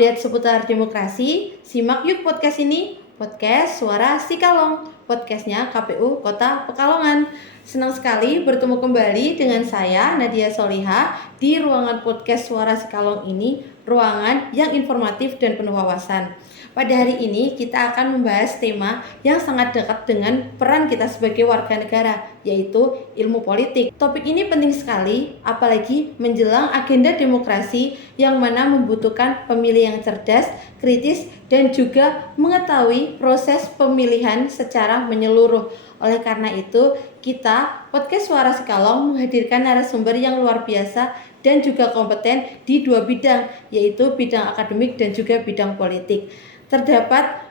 update seputar demokrasi, simak yuk podcast ini, podcast Suara Sikalong, podcastnya KPU Kota Pekalongan. Senang sekali bertemu kembali dengan saya, Nadia Soliha, di ruangan podcast Suara Sikalong ini, ruangan yang informatif dan penuh wawasan. Pada hari ini kita akan membahas tema yang sangat dekat dengan peran kita sebagai warga negara, yaitu ilmu politik. Topik ini penting sekali, apalagi menjelang agenda demokrasi yang mana membutuhkan pemilih yang cerdas, kritis, dan juga mengetahui proses pemilihan secara menyeluruh. Oleh karena itu, kita, Podcast Suara Sikalong, menghadirkan narasumber yang luar biasa dan juga kompeten di dua bidang, yaitu bidang akademik dan juga bidang politik. Terdapat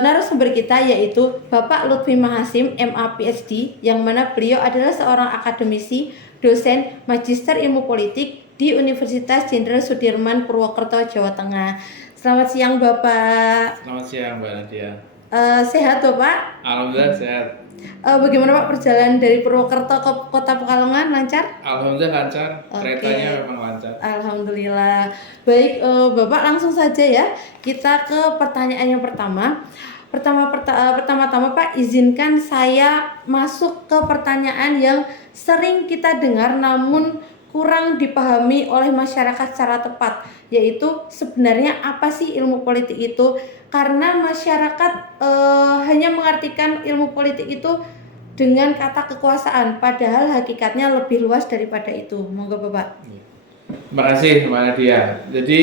narasumber kita yaitu Bapak Lutfi Mahasim, MA PhD, yang mana beliau adalah seorang akademisi, dosen, magister ilmu politik di Universitas Jenderal Sudirman, Purwokerto, Jawa Tengah. Selamat siang Bapak. Selamat siang Mbak Nadia. Sehat Bapak? Alhamdulillah sehat. Bagaimana Pak perjalanan dari Purwokerto ke Kota Pekalongan, lancar? Alhamdulillah lancar. Keretanya memang lancar. Alhamdulillah. Baik, Bapak langsung saja ya. Kita ke pertanyaan yang pertama. Pertama-tama Pak, izinkan saya masuk ke pertanyaan yang sering kita dengar namun kurang dipahami oleh masyarakat secara tepat, yaitu sebenarnya apa sih ilmu politik itu? Karena masyarakat hanya mengartikan ilmu politik itu dengan kata kekuasaan, padahal hakikatnya lebih luas daripada itu. Monggo Bapak. Terima kasih Mbak Nadia. Jadi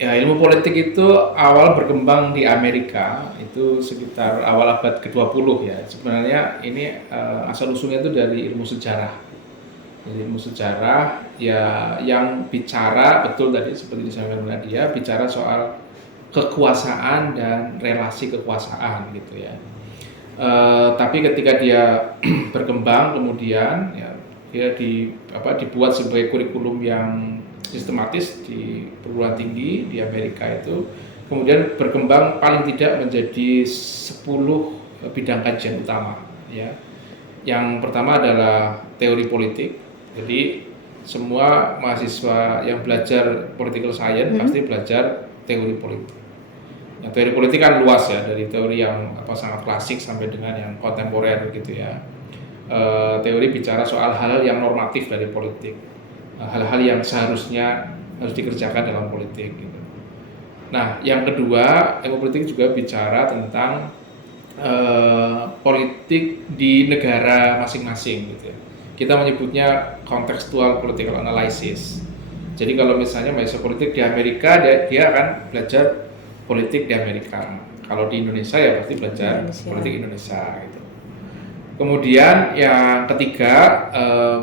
ya, ilmu politik itu awal berkembang di Amerika itu sekitar awal abad ke-20 ya. Sebenarnya ini asal usulnya itu dari ilmu sejarah. Jadi ilmu sejarah ya yang bicara betul tadi seperti disampaikan Mbak Nadia, bicara soal kekuasaan dan relasi kekuasaan gitu ya. Tapi ketika dia berkembang kemudian ya dia dibuat sebagai kurikulum yang sistematis di perguruan tinggi di Amerika itu, kemudian berkembang paling tidak menjadi 10 bidang kajian utama ya. Yang pertama adalah teori politik. Jadi semua mahasiswa yang belajar political science pasti belajar teori politik. Yang teori politik kan luas ya, dari teori yang sangat klasik sampai dengan yang kontemporer gitu ya. Teori bicara soal hal-hal yang normatif dari politik, hal-hal yang seharusnya harus dikerjakan dalam politik gitu. Nah, yang kedua, ilmu politik juga bicara tentang politik di negara masing-masing gitu ya. Kita menyebutnya contextual political analysis. Jadi kalau misalnya mahasiswa politik di Amerika, dia akan belajar politik di Amerika. Kalau di Indonesia ya pasti belajar politik Indonesia gitu. Kemudian yang ketiga,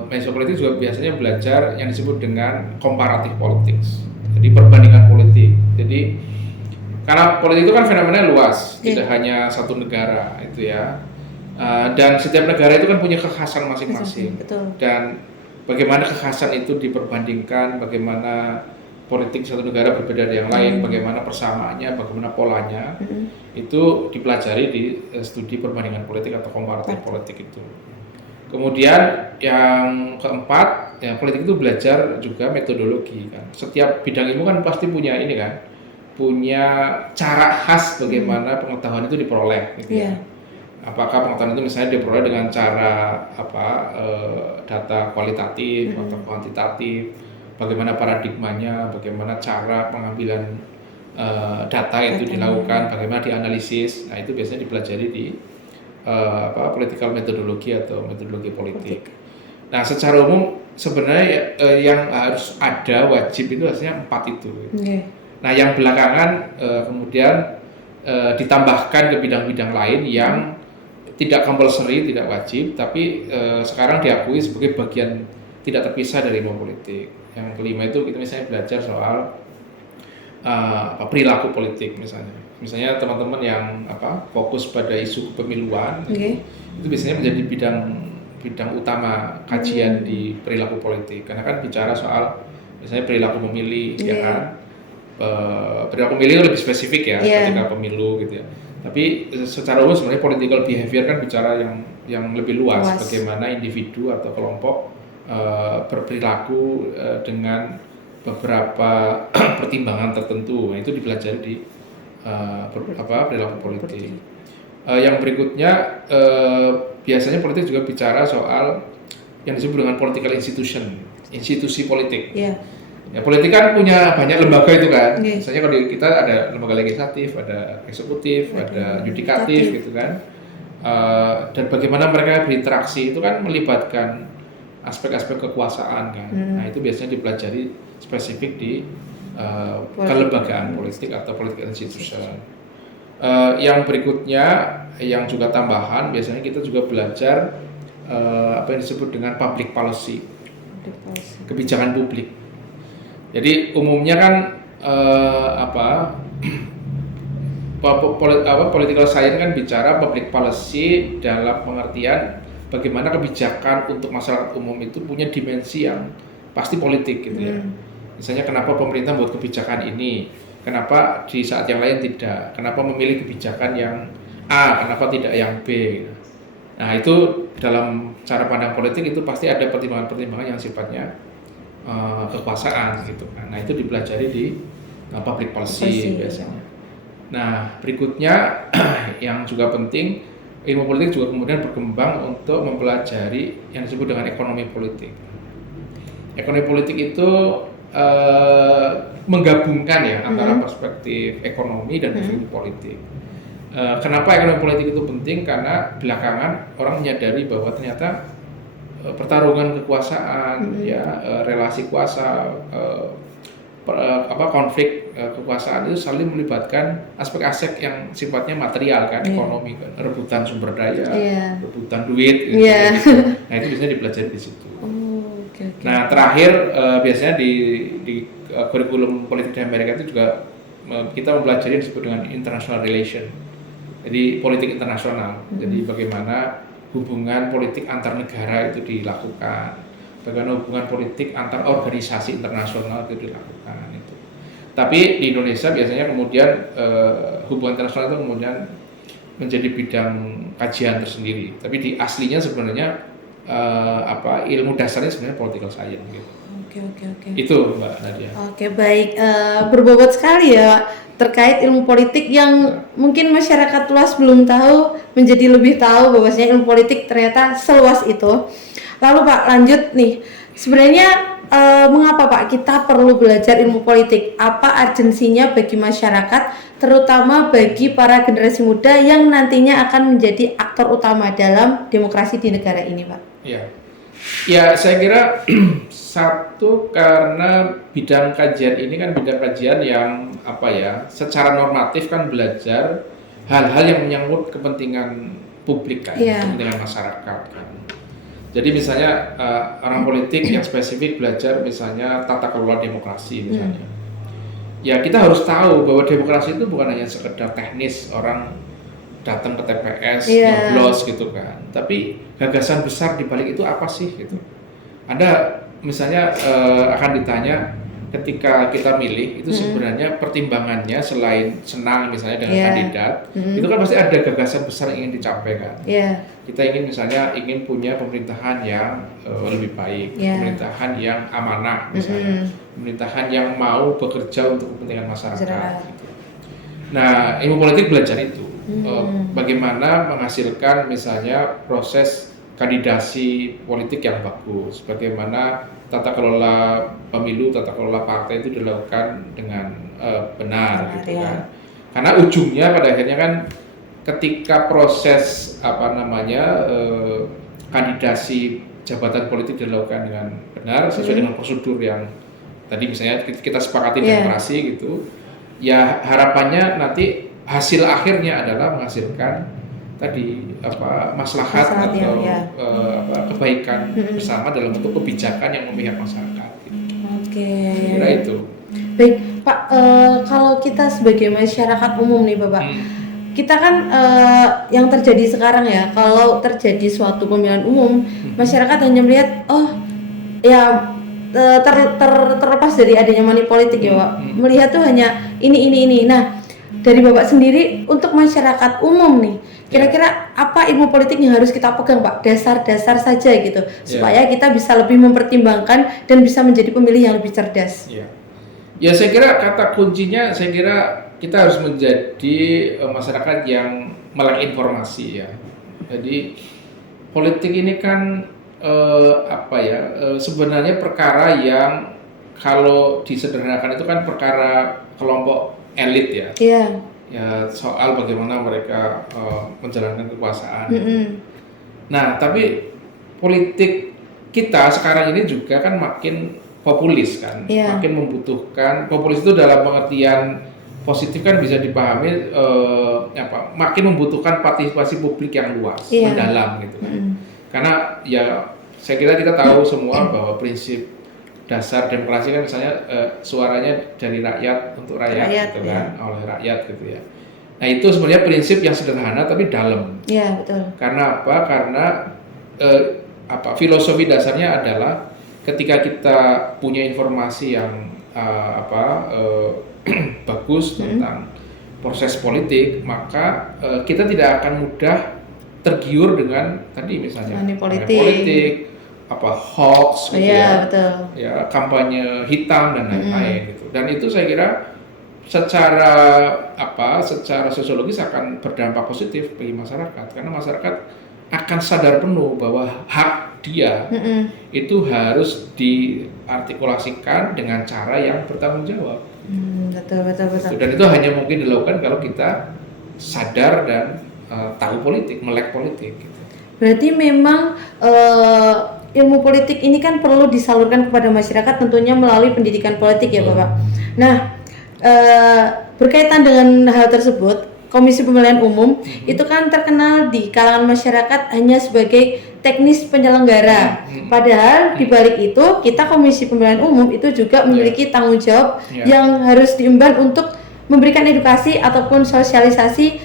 mahasiswa politik juga biasanya belajar yang disebut dengan comparative politics. Jadi perbandingan politik. Jadi karena politik itu kan fenomena luas, tidak hanya satu negara itu ya. Dan setiap negara itu kan punya kekhasan masing-masing. Betul. Dan bagaimana kekhasan itu diperbandingkan, bagaimana politik satu negara berbeda dari yang lain, bagaimana persamaannya, bagaimana polanya, itu dipelajari di studi perbandingan politik atau komparatif politik itu. Kemudian yang keempat, ya politik itu belajar juga metodologi kan. Setiap bidang ilmu kan pasti punya ini kan, punya cara khas bagaimana pengetahuan itu diperoleh gitu ya. Apakah pengetahuan itu misalnya diperoleh dengan cara data kualitatif atau kuantitatif, bagaimana paradigmanya, bagaimana cara pengambilan data itu dilakukan, bagaimana dianalisis. Nah, itu biasanya dipelajari di political methodology atau metodologi politik. Nah, secara umum sebenarnya yang harus ada wajib itu harusnya 4 itu. Nah, yang belakangan kemudian ditambahkan ke bidang-bidang lain yang tidak compulsory, tidak wajib, tapi sekarang diakui sebagai bagian tidak terpisah dari ilmu politik. Yang kelima itu kita misalnya belajar soal perilaku politik misalnya. Misalnya teman-teman yang fokus pada isu pemiluan, itu biasanya menjadi bidang utama kajian di perilaku politik. Karena kan bicara soal misalnya perilaku pemilih, ya kan. Perilaku pemilih lebih spesifik ya ketika pemilu gitu ya. Tapi secara umum sebenarnya political behavior kan bicara yang lebih luas. Bagaimana individu atau kelompok berperilaku dengan beberapa pertimbangan tertentu. Nah, itu dipelajari di perilaku politik. Yang berikutnya biasanya politik juga bicara soal yang disebut dengan political institution, institusi politik. Yeah. Ya, politik kan punya banyak lembaga itu kan. Yeah. Misalnya kalau kita ada lembaga legislatif, ada eksekutif, ada yudikatif gitu kan. Dan bagaimana mereka berinteraksi itu kan melibatkan aspek-aspek kekuasaan kan. Nah, itu biasanya dipelajari spesifik di kelembagaan politik atau political institution. Yang berikutnya yang juga tambahan biasanya kita juga belajar apa yang disebut dengan public policy, kebijakan publik. Jadi umumnya kan political science kan bicara public policy dalam pengertian bagaimana kebijakan untuk masyarakat umum itu punya dimensi yang pasti politik gitu ya. Misalnya kenapa pemerintah buat kebijakan ini, kenapa di saat yang lain tidak, kenapa memilih kebijakan yang A, kenapa tidak yang B. Nah, itu dalam cara pandang politik itu pasti ada pertimbangan-pertimbangan yang sifatnya kekuasaan gitu kan. Nah, itu dipelajari di public policy biasanya. Nah, berikutnya yang juga penting, ilmu politik juga kemudian berkembang untuk mempelajari yang disebut dengan ekonomi politik. Ekonomi politik itu menggabungkan ya antara perspektif ekonomi dan perspektif politik. Kenapa ekonomi politik itu penting? Karena belakangan orang menyadari bahwa ternyata pertarungan kekuasaan, relasi kuasa, konflik kekuasaan itu saling melibatkan aspek-aspek yang sifatnya material kan, ekonomi kan, rebutan sumber daya, rebutan duit, gitu. Nah, itu biasanya dipelajari di situ. Nah, terakhir biasanya di kurikulum politik di Amerika itu juga kita mempelajari yang disebut dengan international relation. Jadi politik internasional. Jadi bagaimana hubungan politik antar negara itu dilakukan, bagaimana hubungan politik antar organisasi internasional itu dilakukan itu. Tapi di Indonesia biasanya kemudian hubungan internasional itu kemudian menjadi bidang kajian tersendiri. Tapi di aslinya sebenarnya ilmu dasarnya sebenarnya political science gitu. Oke. Itu Mbak Nadia. Oke, baik. Berbobot sekali ya terkait ilmu politik yang mungkin masyarakat luas belum tahu, menjadi lebih tahu bahwasanya ilmu politik ternyata seluas itu. Lalu Pak, lanjut nih. Sebenarnya mengapa Pak kita perlu belajar ilmu politik? Apa urgensinya bagi masyarakat, terutama bagi para generasi muda yang nantinya akan menjadi aktor utama dalam demokrasi di negara ini, Pak? Ya, saya kira satu karena bidang kajian ini kan bidang kajian yang secara normatif kan belajar hal-hal yang menyangkut kepentingan publik kan, kepentingan masyarakat kan. Jadi misalnya orang politik yang spesifik belajar misalnya tata kelola demokrasi misalnya. Ya, kita harus tahu bahwa demokrasi itu bukan hanya sekedar teknis orang datang ke TPS, nyoblos gitu kan. Tapi gagasan besar di balik itu apa sih gitu. Anda misalnya akan ditanya ketika kita milih itu sebenarnya pertimbangannya selain senang misalnya dengan kandidat, itu kan pasti ada gagasan besar yang ingin dicapai kan. Kita ingin misalnya punya pemerintahan yang lebih baik, pemerintahan yang amanah misalnya, pemerintahan yang mau bekerja untuk kepentingan masyarakat. Gitu. Nah, ilmu politik belajar itu. Bagaimana menghasilkan misalnya proses kandidasi politik yang bagus, bagaimana tata kelola pemilu, tata kelola partai itu dilakukan dengan benar gitu kan. Karena ujungnya pada akhirnya kan ketika proses kandidasi jabatan politik dilakukan dengan benar sesuai dengan prosedur yang tadi misalnya kita sepakati demokrasi gitu, ya harapannya nanti hasil akhirnya adalah menghasilkan tadi maslahat atau kebaikan bersama dalam bentuk kebijakan yang memihak masyarakat. Gitu. Kira itu. Baik Pak, kalau kita sebagai masyarakat umum nih Bapak, kita kan yang terjadi sekarang ya, kalau terjadi suatu pemilihan umum, masyarakat hanya melihat terlepas dari adanya money politik ya Pak, melihat tuh hanya ini. Nah, dari Bapak sendiri untuk masyarakat umum nih, kira-kira apa ilmu politik yang harus kita pegang Pak? Dasar-dasar saja gitu, supaya kita bisa lebih mempertimbangkan dan bisa menjadi pemilih yang lebih cerdas. Ya saya kira kata kuncinya, saya kira kita harus menjadi masyarakat yang melek informasi ya. Jadi politik ini kan sebenarnya perkara yang kalau disederhanakan itu kan perkara kelompok elit ya. Ya soal bagaimana mereka menjalankan kekuasaan. Nah tapi politik kita sekarang ini juga kan makin populis kan, makin membutuhkan populis itu dalam pengertian positif kan bisa dipahami makin membutuhkan partisipasi publik yang luas, mendalam gitu kan. Karena ya saya kira kita tahu semua bahwa prinsip dasar demokrasi kan misalnya suaranya dari rakyat untuk rakyat gitu kan, oleh rakyat gitu ya. Nah itu sebenarnya prinsip yang sederhana tapi dalam. Iya betul. Karena apa? Karena filosofi dasarnya adalah ketika kita punya informasi yang bagus tentang proses politik, maka kita tidak akan mudah tergiur dengan tadi misalnya politik, hoax, betul. Ya kampanye hitam dan lain-lain gitu. Dan itu saya kira secara sosiologis akan berdampak positif bagi masyarakat karena masyarakat akan sadar penuh bahwa hak dia itu harus diartikulasikan dengan cara yang bertanggung jawab. Betul. Dan itu hanya mungkin dilakukan kalau kita sadar dan tahu politik, melek politik. Gitu. Berarti memang ilmu politik ini kan perlu disalurkan kepada masyarakat tentunya melalui pendidikan politik ya Bapak. Nah berkaitan dengan hal tersebut, Komisi Pemilihan Umum itu kan terkenal di kalangan masyarakat hanya sebagai teknis penyelenggara. Padahal di balik itu kita Komisi Pemilihan Umum itu juga memiliki tanggung jawab yang harus diemban untuk memberikan edukasi ataupun sosialisasi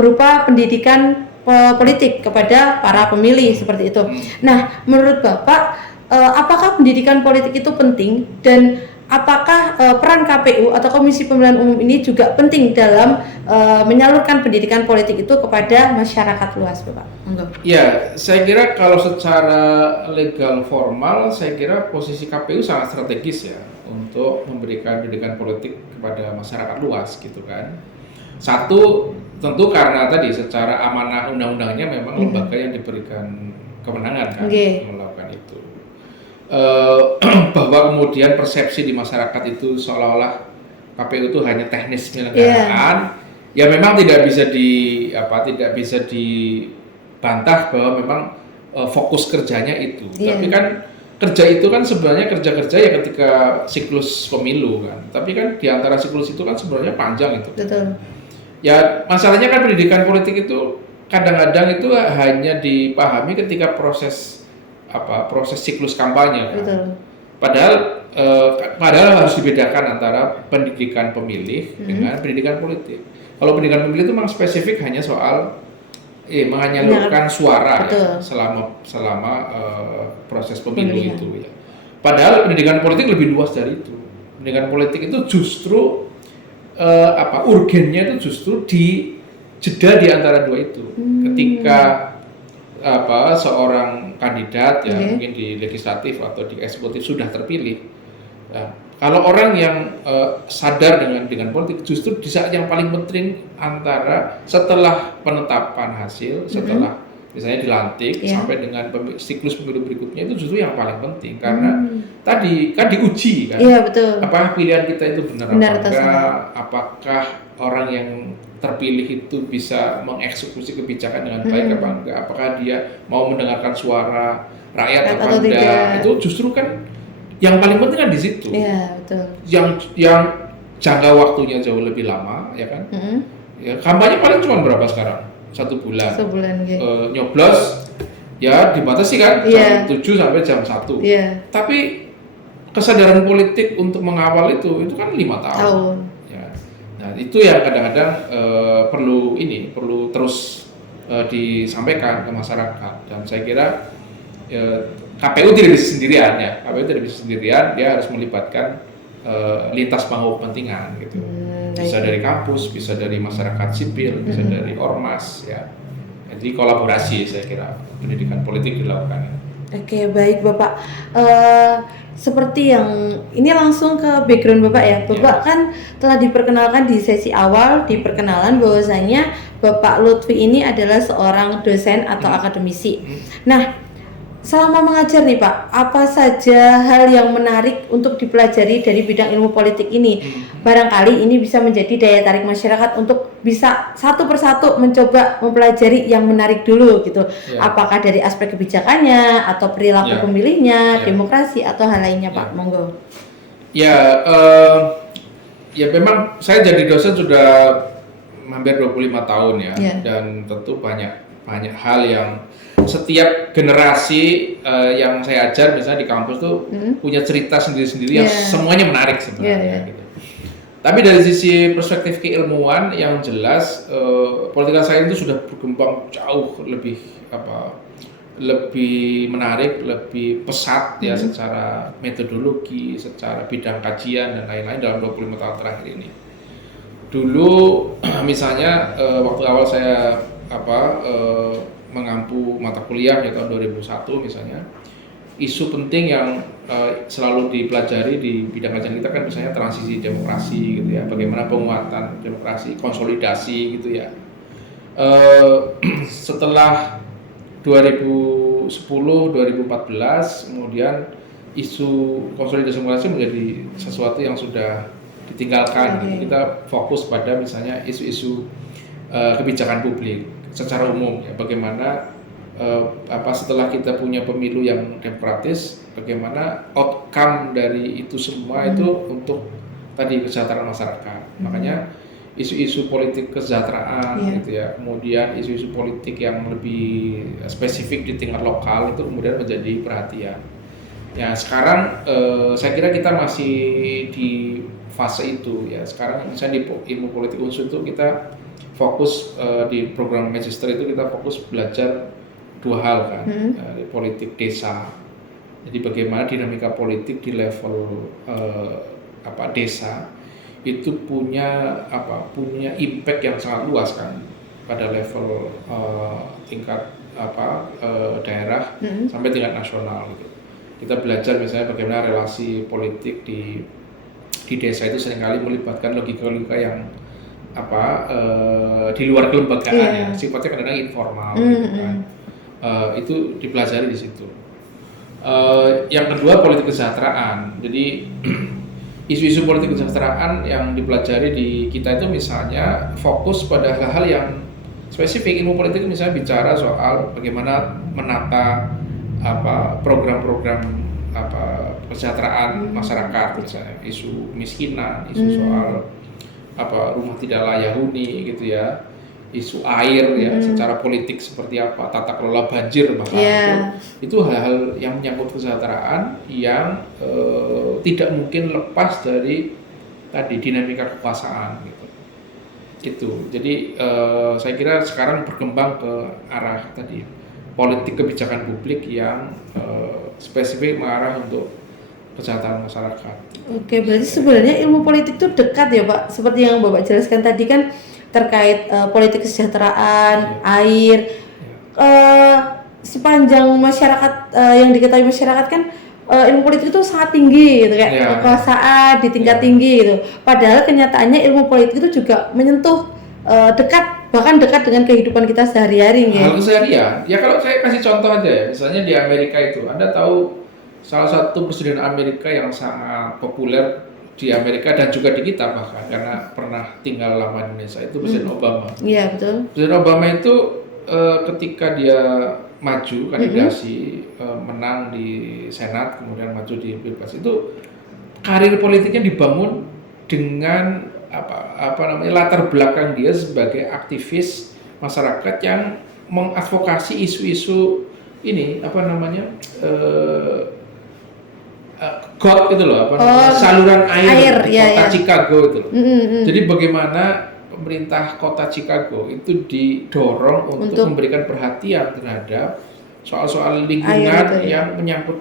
berupa pendidikan politik kepada para pemilih seperti itu. Nah, menurut Bapak apakah pendidikan politik itu penting dan apakah peran KPU atau Komisi Pemilihan Umum ini juga penting dalam menyalurkan pendidikan politik itu kepada masyarakat luas, Bapak? Ya, saya kira kalau secara legal formal, saya kira posisi KPU sangat strategis ya untuk memberikan pendidikan politik kepada masyarakat luas gitu kan. Satu, tentu karena tadi secara amanah undang-undangnya memang lembaga yang diberikan kewenangan kan melakukan itu. Bahwa kemudian persepsi di masyarakat itu seolah-olah KPU itu hanya teknis penyelenggaraan, ya memang tidak bisa dibantah bahwa memang fokus kerjanya itu. Tapi kan kerja itu kan sebenarnya kerja-kerja ya ketika siklus pemilu kan. Tapi kan di antara siklus itu kan sebenarnya panjang itu. Betul. Ya masalahnya kan pendidikan politik itu kadang-kadang itu hanya dipahami ketika proses siklus kampanye kan. Padahal harus dibedakan antara pendidikan pemilih dengan pendidikan politik. Kalau pendidikan pemilih itu memang spesifik hanya soal menyalurkan suara ya, selama proses pemilu itu ya. Padahal pendidikan politik lebih luas dari itu. Pendidikan politik itu justru urgennya itu justru di jeda di antara dua itu. Ketika seorang kandidat yang mungkin di legislatif atau di eksekutif sudah terpilih, kalau orang yang sadar dengan politik justru di saat yang paling penting antara setelah penetapan hasil, setelah misalnya dilantik sampai dengan siklus pemilu berikutnya itu justru yang paling penting karena tadi kan diuji kan, apakah pilihan kita itu benar apa enggak, apakah orang yang terpilih itu bisa mengeksekusi kebijakan dengan baik apa enggak, apakah dia mau mendengarkan suara rakyat apa enggak, itu justru kan yang paling penting kan di situ. Yang jangka waktunya jauh lebih lama ya kan. Ya kampanye paling cuma berapa sekarang? 1 bulan. Nyoblos ya dibatasi kan jam 7 sampai jam 1. Tapi kesadaran politik untuk mengawal itu kan 5 tahun. Ya. Nah, itu yang kadang-kadang perlu terus disampaikan ke masyarakat dan saya kira KPU tidak bisa sendirian ya. KPU tidak bisa sendirian, dia harus melibatkan lintas panggung kepentingan gitu. Bisa dari kampus, bisa dari masyarakat sipil, bisa dari ormas ya. Jadi kolaborasi saya kira pendidikan politik dilakukan. Oke, baik Bapak. Seperti yang ini langsung ke background Bapak ya. Bapak kan telah diperkenalkan di sesi awal di perkenalan bahwasanya Bapak Lutfi ini adalah seorang dosen atau akademisi. Nah, selama mengajar nih Pak, apa saja hal yang menarik untuk dipelajari dari bidang ilmu politik ini? Barangkali ini bisa menjadi daya tarik masyarakat untuk bisa satu persatu mencoba mempelajari yang menarik dulu gitu. Apakah dari aspek kebijakannya atau perilaku pemilihnya, demokrasi atau hal lainnya Pak? Monggo. Ya, ya memang saya jadi dosen sudah hampir 25 tahun ya, dan tentu banyak hal yang setiap generasi yang saya ajar misalnya di kampus tuh punya cerita sendiri-sendiri yang semuanya menarik sebenarnya. Gitu. Tapi dari sisi perspektif keilmuan yang jelas political science itu sudah berkembang jauh lebih menarik, lebih pesat ya secara metodologi, secara bidang kajian dan lain-lain dalam 25 tahun terakhir ini. Dulu misalnya waktu awal saya mengampu mata kuliah di tahun 2001 misalnya, isu penting yang selalu dipelajari di bidang kajian kita kan misalnya transisi demokrasi gitu ya, bagaimana penguatan demokrasi, konsolidasi gitu ya. Setelah 2010, 2014 kemudian isu konsolidasi demokrasi menjadi sesuatu yang sudah ditinggalkan. Kita fokus pada misalnya isu-isu kebijakan publik secara umum ya, bagaimana setelah kita punya pemilu yang demokratis, bagaimana outcome dari itu semua itu untuk tadi kesejahteraan masyarakat. Makanya isu-isu politik kesejahteraan gitu ya, kemudian isu-isu politik yang lebih spesifik di tingkat lokal itu kemudian menjadi perhatian. Ya sekarang saya kira kita masih di fase itu ya. Sekarang misalnya di ilmu politik unsur itu kita fokus di program magister itu kita fokus belajar dua hal kan, di politik desa. Jadi bagaimana dinamika politik di level desa itu punya impact yang sangat luas kan pada level tingkat daerah sampai tingkat nasional gitu. Kita belajar misalnya bagaimana relasi politik di desa itu seringkali melibatkan logika-logika yang di luar kelembagaan ya, sifatnya kadang-kadang informal gitu kan. Itu dipelajari di situ. Yang kedua politik kesejahteraan. Jadi isu-isu politik kesejahteraan yang dipelajari di kita itu misalnya fokus pada hal-hal yang spesifik. Ilmu politik misalnya bicara soal bagaimana menata program-program kesejahteraan masyarakat, misalnya isu kemiskinan, isu soal rumah tidak layak huni gitu ya, isu air ya secara politik seperti apa, tata kelola banjir bahkan itu hal-hal yang menyangkut kesejahteraan yang tidak mungkin lepas dari tadi dinamika kekuasaan gitu. Itu jadi saya kira sekarang berkembang ke arah tadi politik kebijakan publik yang spesifik mengarah untuk kesejahteraan masyarakat. Oke, berarti sebenarnya ilmu politik itu dekat ya Pak, seperti yang Bapak jelaskan tadi kan terkait politik kesejahteraan, air, sepanjang masyarakat yang diketahui masyarakat kan ilmu politik itu sangat tinggi gitu kayak kekuasaan di tingkat tinggi gitu. Padahal kenyataannya ilmu politik itu juga menyentuh bahkan dekat dengan kehidupan kita sehari-hari ya. Hal keseharian. Ya kalau saya kasih contoh aja ya, misalnya di Amerika itu, Anda tahu salah satu presiden Amerika yang sangat populer di Amerika dan juga di kita bahkan karena pernah tinggal lama di Indonesia itu Presiden Obama. Iya betul. Presiden Obama itu ketika dia maju kandidasi menang di Senat kemudian maju di Pilpres itu karir politiknya dibangun dengan latar belakang dia sebagai aktivis masyarakat yang mengadvokasi isu-isu ini GOT itu loh, saluran air di kota Chicago itu loh. Jadi bagaimana pemerintah kota Chicago itu didorong untuk memberikan perhatian terhadap soal-soal lingkungan yang menyangkut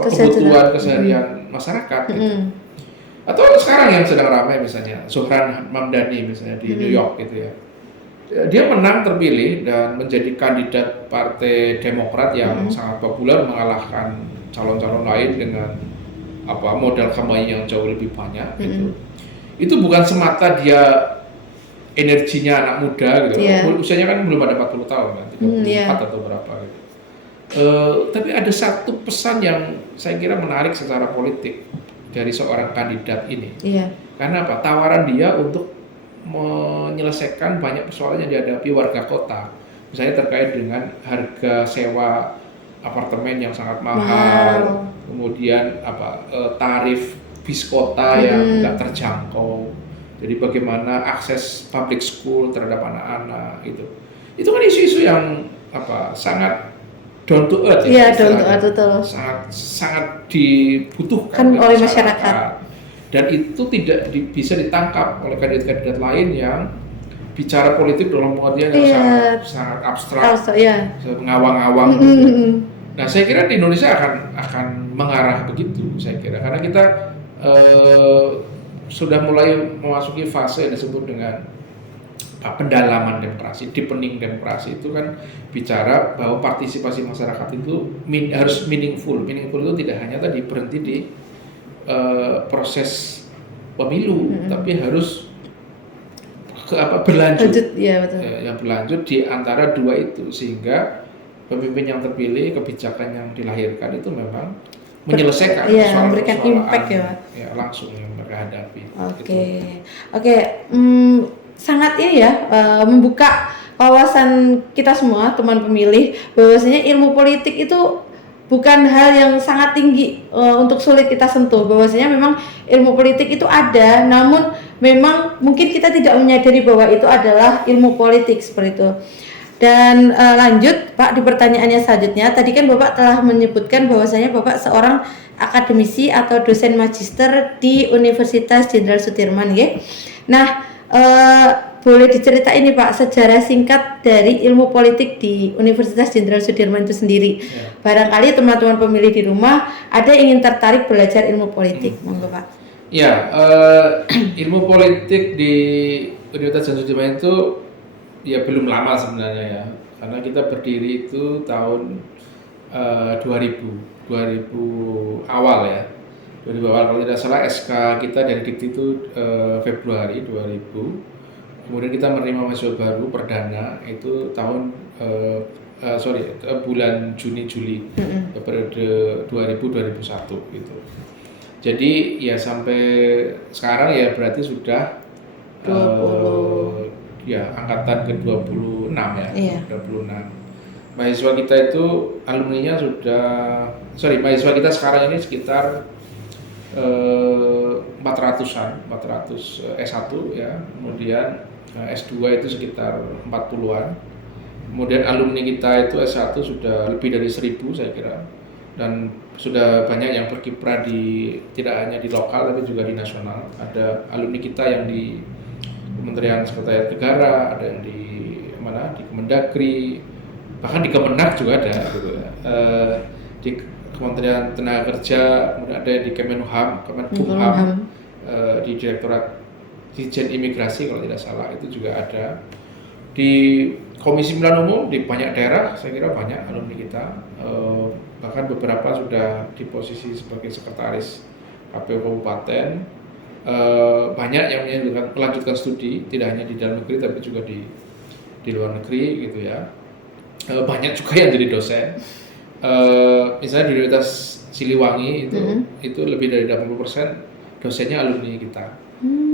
kebutuhan keseharian masyarakat gitu. Atau sekarang yang sedang ramai misalnya Zohran Mamdani misalnya di New York gitu ya. Dia menang terpilih dan menjadi kandidat Partai Demokrat yang sangat populer, mengalahkan calon-calon lain dengan modal kampanye yang jauh lebih banyak gitu. Itu bukan semata dia energinya anak muda gitu. Usianya kan belum ada 40 tahun kan, 34 atau berapa gitu. Tapi ada satu pesan yang saya kira menarik secara politik dari seorang kandidat ini. Karena apa? Tawaran dia untuk menyelesaikan banyak persoalan yang dihadapi warga kota, misalnya terkait dengan harga sewa apartemen yang sangat mahal, kemudian tarif bis kota yang tidak terjangkau, jadi bagaimana akses public school terhadap anak-anak itu kan isu-isu yang sangat down to earth ya, down to earth, betul. sangat dibutuhkan oleh masyarakat. Dan itu tidak bisa ditangkap oleh kandidat-kandidat lain yang bicara politik dalam pengertian yang sangat abstrak, mengawang-awang. Nah, saya kira di Indonesia akan mengarah begitu, saya kira, karena kita sudah mulai memasuki fase yang disebut dengan pendalaman demokrasi, deepening demokrasi. Itu kan bicara bahwa partisipasi masyarakat itu harus meaningful. Meaningful itu tidak hanya tadi berhenti di proses pemilu, tapi harus berlanjut, yang berlanjut di antara dua itu, sehingga pemimpin yang terpilih, kebijakan yang dilahirkan itu memang menyelesaikan memberikan impact langsung yang mereka hadapi. Oke. Sangat membuka wawasan kita semua teman pemilih bahwasanya ilmu politik itu bukan hal yang sangat tinggi untuk sulit kita sentuh, bahwasanya memang ilmu politik itu ada, namun memang mungkin kita tidak menyadari bahwa itu adalah ilmu politik seperti itu. Dan lanjut Pak di pertanyaannya selanjutnya, tadi kan Bapak telah menyebutkan bahwasanya Bapak seorang akademisi atau dosen magister di Universitas Jenderal Sudirman, ya. Nah, boleh diceritain nih Pak sejarah singkat dari ilmu politik di Universitas Jenderal Sudirman itu sendiri. Barangkali teman-teman pemilih di rumah ada yang ingin tertarik belajar ilmu politik, monggo Pak. Ilmu politik di Universitas Jenderal Sudirman itu belum lama sebenarnya ya, karena kita berdiri itu tahun 2000 awal ya. 2000 awal kalau tidak salah SK kita dari Dikti itu Februari 2000. Kemudian kita menerima mahasiswa baru perdana itu tahun bulan Juni-Juli periode 2000-2001 gitu. Jadi ya sampai sekarang ya berarti sudah 20 angkatan ke-26 ya. 26. Mahasiswa kita itu alumninya mahasiswa kita sekarang ini sekitar 400-an, 400 S1 ya. Kemudian S2 itu sekitar 40-an. Kemudian alumni kita itu S1 sudah lebih dari 1000 saya kira. Dan sudah banyak yang berkiprah tidak hanya di lokal tapi juga di nasional. Ada alumni kita yang di Kementerian Sekretariat Negara, ada yang di Kemendagri, bahkan di Kemenak juga ada gitu ya. Di Kementerian Tenaga Kerja, kemudian ada di Kemenham, di Direktorat Ditjen Imigrasi kalau tidak salah itu juga ada. Di Komisi Pemilihan Umum di banyak daerah saya kira banyak alumni kita, bahkan beberapa sudah di posisi sebagai sekretaris KPU Kabupaten. Banyak yang melanjutkan studi tidak hanya di dalam negeri tapi juga di luar negeri gitu ya. Banyak juga yang jadi dosen. Misalnya di Universitas Siliwangi itu lebih dari 80% dosennya alumni kita.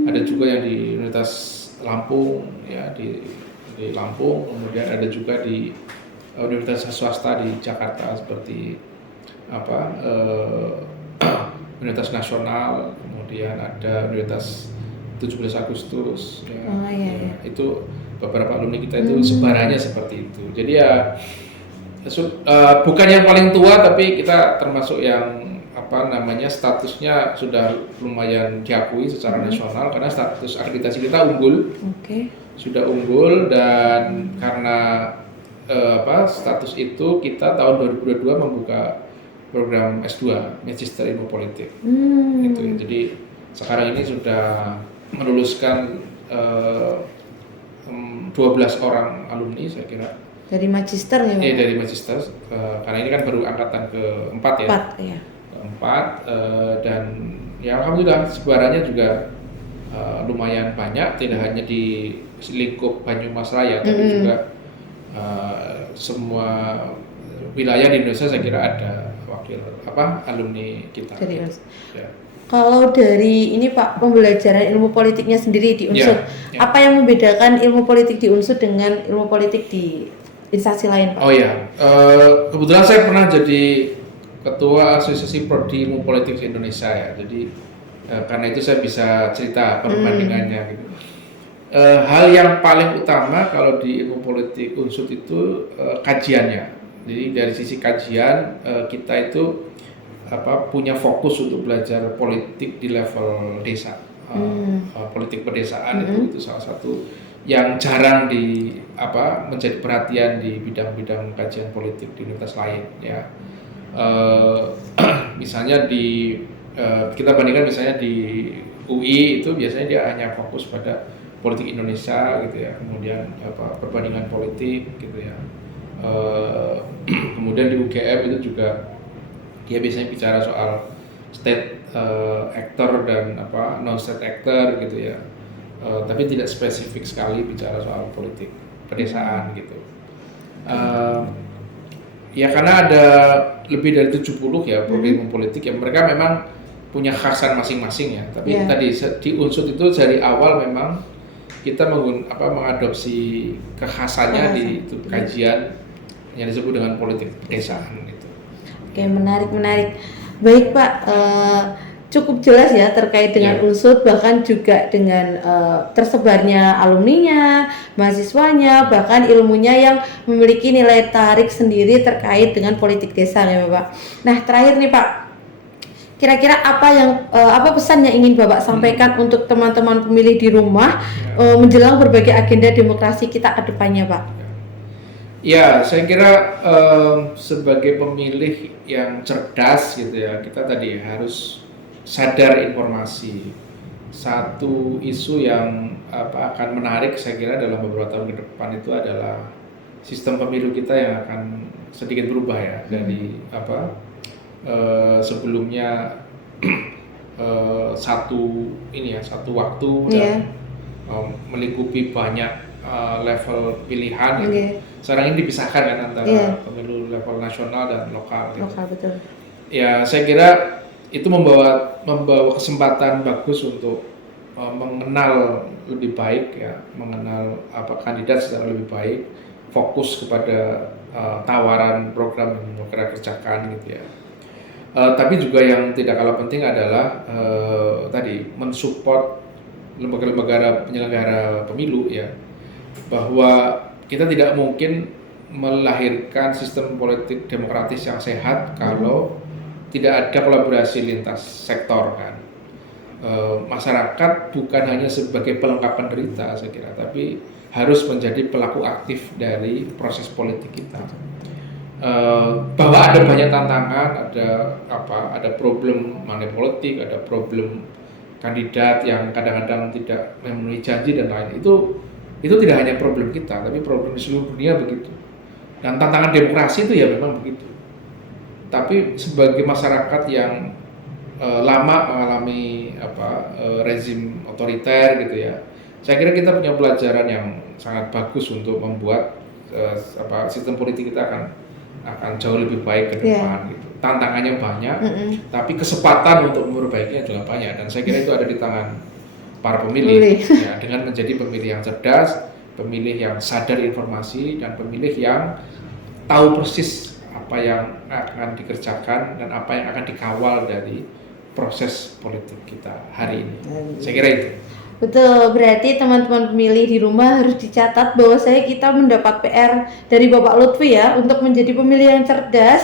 Ada juga yang di Universitas Lampung ya di Lampung, kemudian ada juga di universitas swasta di Jakarta seperti Universitas Nasional, kemudian ada Universitas 17 Agustus ya. Itu beberapa alumni kita itu sebarannya seperti itu. Jadi ya bukan yang paling tua tapi kita termasuk yang statusnya sudah lumayan diakui secara nasional karena status akreditasi kita unggul. Sudah unggul dan karena status itu kita tahun 2022 membuka program S2 Magister Ilmu Politik. Itu jadi sekarang ini sudah meluluskan 12 orang alumni saya kira. Dari magister ya? Dari magister, karena ini kan baru angkatan keempat ya. Iya. Keempat, dan ya alhamdulillah sebarannya juga lumayan banyak, tidak hanya di lingkup Banyumas Raya, tapi juga semua wilayah di Indonesia saya kira ada wakil alumni kita. Ya. Kalau dari ini Pak, pembelajaran ilmu politiknya sendiri di UNSUD, apa yang membedakan ilmu politik di UNSUD dengan ilmu politik di instansi lain Pak? Oh ya, kebetulan saya pernah jadi ketua asosiasi prodi ilmu politik di Indonesia ya, jadi karena itu saya bisa cerita perbandingannya gitu. Hal yang paling utama kalau di ilmu politik UNSUD itu kajiannya. Jadi dari sisi kajian kita itu punya fokus untuk belajar politik di level desa. Politik pedesaan itu salah satu yang jarang menjadi perhatian di bidang-bidang kajian politik di universitas lain ya. Misalnya kita bandingkan misalnya di UI itu biasanya dia hanya fokus pada politik Indonesia gitu ya, kemudian perbandingan politik gitu ya. Kemudian di UGM itu juga dia biasanya bicara soal state actor dan non state actor gitu ya, tapi tidak spesifik sekali bicara soal politik pedesaan gitu. Ya karena ada lebih dari 70 ya prodi ilmu politik yang mereka memang punya khasan masing-masing ya, tapi tadi di UNSUD itu dari awal memang kita mengadopsi kekhasannya di kajian yang disebut dengan politik pedesaan gitu. Oke, menarik. Baik Pak, cukup jelas ya terkait dengan UNSUD, bahkan juga dengan tersebarnya alumninya, mahasiswanya, bahkan ilmunya yang memiliki nilai tarik sendiri terkait dengan politik desa ya Bapak. Nah terakhir nih Pak, kira-kira apa pesan yang ingin Bapak sampaikan untuk teman-teman pemilih di rumah menjelang berbagai agenda demokrasi kita ke depannya Pak? Ya, saya kira sebagai pemilih yang cerdas gitu ya, kita tadi harus sadar informasi. Satu isu yang akan menarik saya kira dalam beberapa tahun ke depan itu adalah sistem pemilu kita yang akan sedikit berubah ya dari sebelumnya satu waktu dan melingkupi banyak level pilihan gitu. Sekarang ini dipisahkan kan antara pemilu level nasional dan lokal gitu. Lokal, betul. Ya saya kira itu membawa kesempatan bagus untuk mengenal lebih baik ya, mengenal kandidat secara lebih baik, fokus kepada tawaran program yang mau kita kerjakan gitu ya. Tapi juga yang tidak kalah penting adalah tadi mensupport lembaga-lembaga penyelenggara pemilu ya, bahwa kita tidak mungkin melahirkan sistem politik demokratis yang sehat kalau tidak ada kolaborasi lintas sektor kan. Masyarakat bukan hanya sebagai pelengkap penderita saya kira, tapi harus menjadi pelaku aktif dari proses politik kita. Bahwa ada banyak tantangan, ada problem money politik, ada problem kandidat yang kadang-kadang tidak memenuhi janji dan lain, itu tidak hanya problem kita, tapi problem di seluruh dunia begitu. Dan tantangan demokrasi itu ya memang begitu. Tapi sebagai masyarakat yang lama mengalami rezim otoriter gitu ya, saya kira kita punya pelajaran yang sangat bagus untuk membuat sistem politik kita akan jauh lebih baik ke depan gitu. Tantangannya banyak, tapi kesempatan untuk memperbaikinya juga banyak, dan saya kira itu ada di tangan para pemilih ya, dengan menjadi pemilih yang cerdas, pemilih yang sadar informasi, dan pemilih yang tahu persis apa yang akan dikerjakan dan apa yang akan dikawal dari proses politik kita hari ini. Saya kira itu. Betul, berarti teman-teman pemilih di rumah harus dicatat bahwa kita mendapat PR dari Bapak Lutfi ya, untuk menjadi pemilih yang cerdas,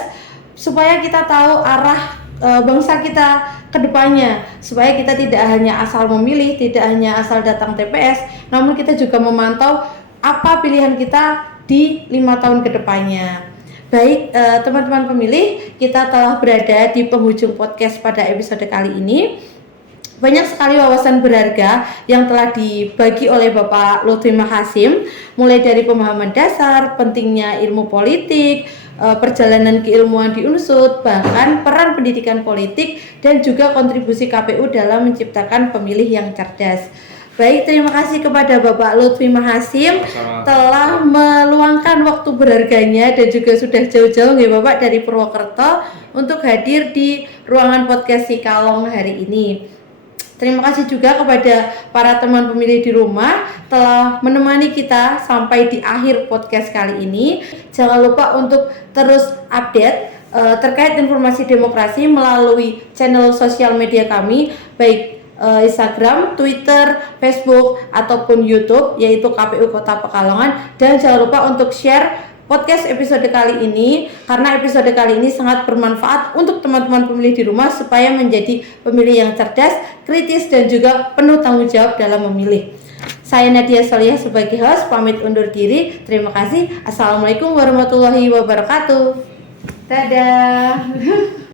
supaya kita tahu arah bangsa kita ke depannya, supaya kita tidak hanya asal memilih, tidak hanya asal datang TPS, namun kita juga memantau apa pilihan kita di 5 tahun ke depannya. Baik, teman-teman pemilih, kita telah berada di penghujung podcast pada episode kali ini. Banyak sekali wawasan berharga yang telah dibagi oleh Bapak Lutfi Mahasim, mulai dari pemahaman dasar, pentingnya ilmu politik, perjalanan keilmuan di Unsud, bahkan peran pendidikan politik dan juga kontribusi KPU dalam menciptakan pemilih yang cerdas. Baik, terima kasih kepada Bapak Lutfi Mahasim telah meluangkan waktu berharganya dan juga sudah jauh-jauh ya Bapak dari Purwokerto untuk hadir di ruangan podcast Sikalong hari ini. Terima kasih juga kepada para teman pemilih di rumah telah menemani kita sampai di akhir podcast kali ini. Jangan lupa untuk terus update terkait informasi demokrasi melalui channel sosial media kami, baik Instagram, Twitter, Facebook, ataupun YouTube, yaitu KPU Kota Pekalongan. Dan jangan lupa untuk share podcast episode kali ini, karena episode kali ini sangat bermanfaat untuk teman-teman pemilih di rumah supaya menjadi pemilih yang cerdas, kritis, dan juga penuh tanggung jawab dalam memilih. Saya Nadia Solihah sebagai host, pamit undur diri. Terima kasih. Assalamualaikum warahmatullahi wabarakatuh. Dadah.